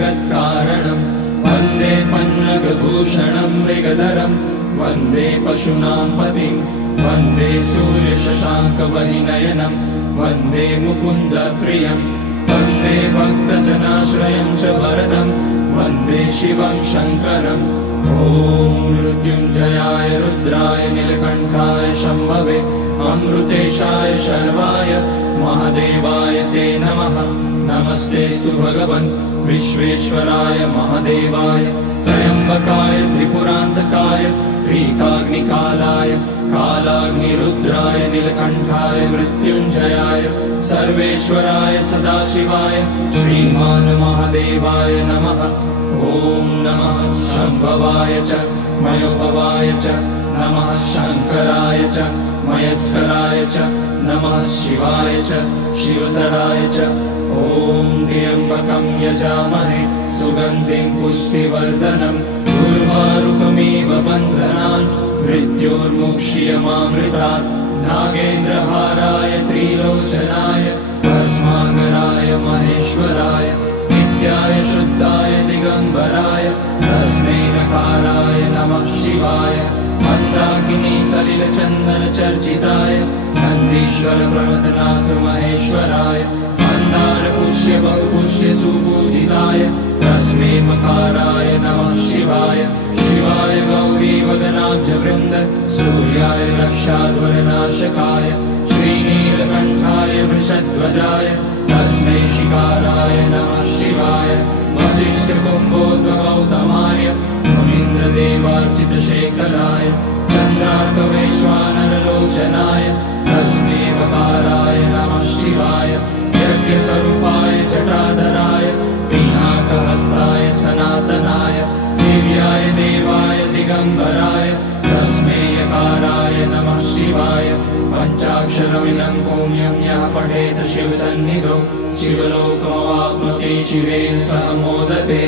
जगत्कारणम् वन्दे पन्नगभूषणं मृगधरं वन्दे पशूनां पतिं वन्दे सूर्यशशाङ्कवहिनयनं वन्दे मुकुन्दप्रियं वन्दे भक्तजनाश्रयं च वरदं वन्दे शिवं शङ्करम् ॐ मृत्युञ्जयाय रुद्राय नीलकण्ठाय शम्भवे अमृतेशाय शर्वाय महादेवाय ते नमः। नमस्तेस्तु भगवन् विश्वेश्वराय महादेवाय त्र्यम्बकाय त्रिपुरान्तकाय त्रिकाग्निकालाय कालाग्निरुद्राय नीलकण्ठाय मृत्युञ्जयाय सर्वेश्वराय सदाशिवाय श्रीमान् महादेवाय नमः। ॐ नमः शम्भवाय च मयोभवाय च नमः शङ्कराय च मयस्कराय च नमः शिवाय च शिवतराय च ॐ त्र्यम्बकं यजामहे सुगन्धिं पुष्टिवर्धनम् उर्वारुकमिव बन्धनान् मृत्योर्मुक्ष्यमामृतात् नागेन्द्रहाराय त्रिलोचनाय भस्माङ्गराय महेश्वराय नित्याय शुद्धाय दिगम्बराय तस्मै नकाराय नमः शिवाय मन्दाकिनी सलिलचन्दनचर्चिताय नन्दीश्वर प्रमथनाथ महेश्वराय मन्दारपुष्य बहुपुष्य सुपूजिताय तस्मै मकाराय नमः शिवाय शिवाय गौरीवदनाब्जवृन्द सूर्याय रक्षाध्वरनाशकाय श्रीनीलकण्ठाय वृषध्वजाय तस्मै शिकाराय नमः शिवाय वसिष्ठकुम्भोद्भगौतमार्य मुनीन्द्रदेवार्चितशेखराय चन्द्रार्कवैश्वानरलोचनाय तस्मै वकाराय नमः शिवाय यज्ञस्वरूपाय जटाधराय पिनाकहस्ताय सनातनाय दिव्याय देवाय दिगम्बराय तस्मै यकाराय नमः शिवाय पञ्चाक्षरमिदं पुण्यं यः पठेत शिवसन्निधौ शिवलोकमवाप्नोति शिवेन सह मोदते।